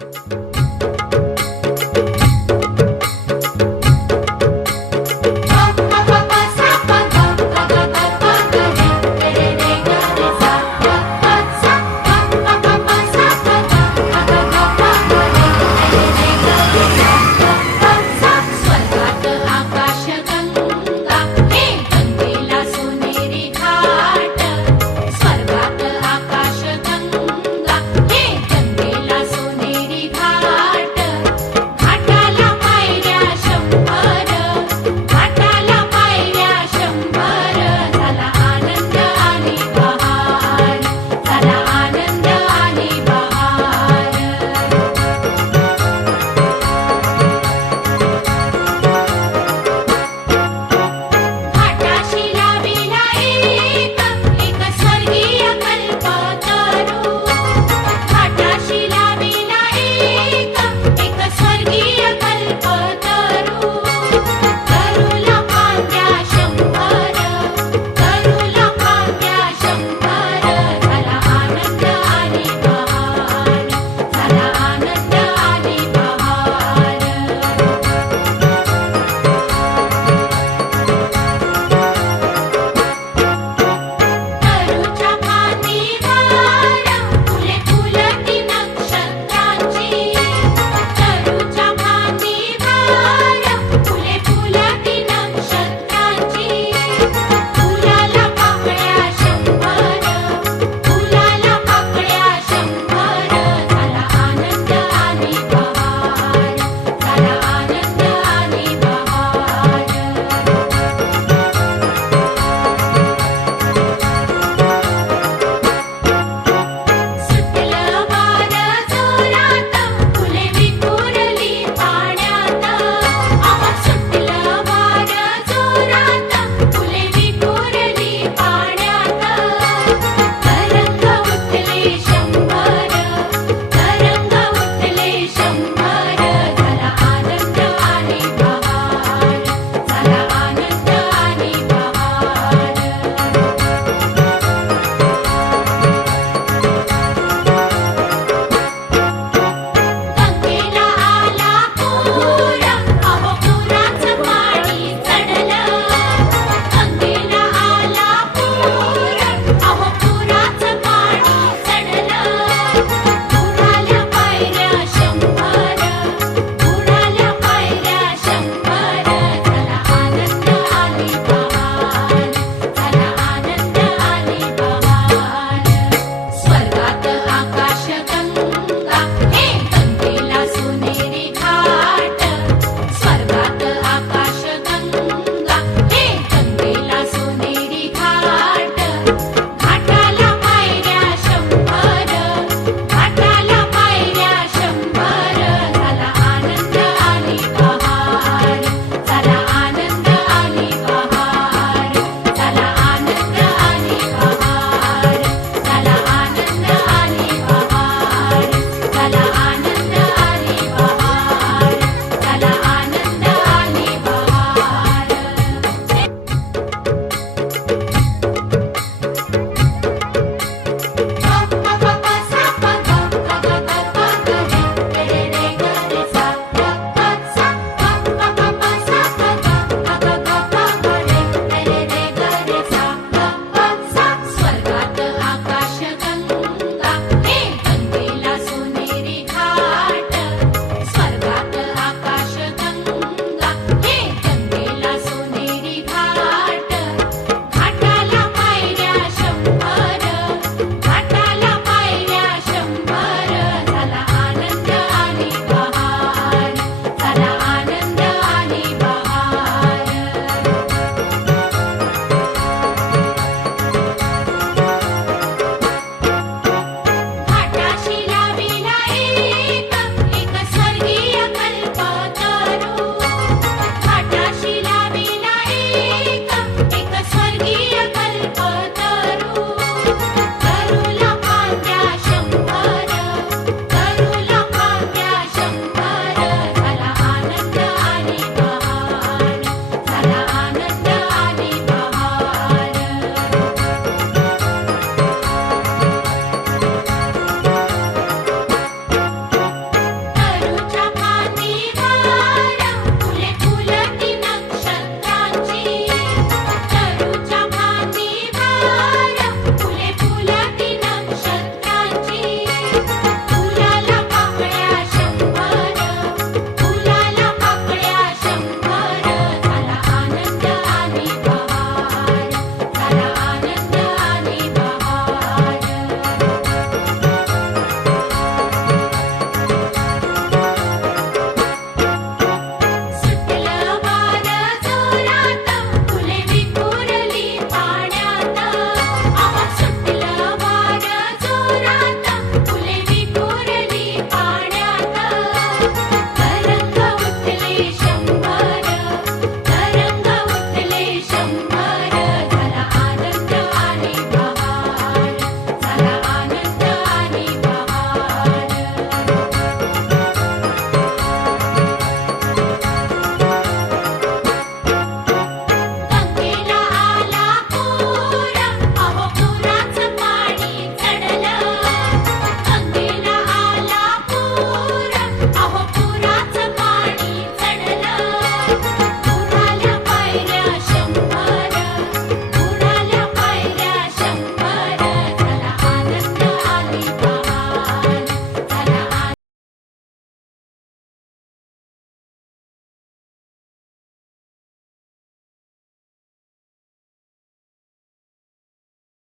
you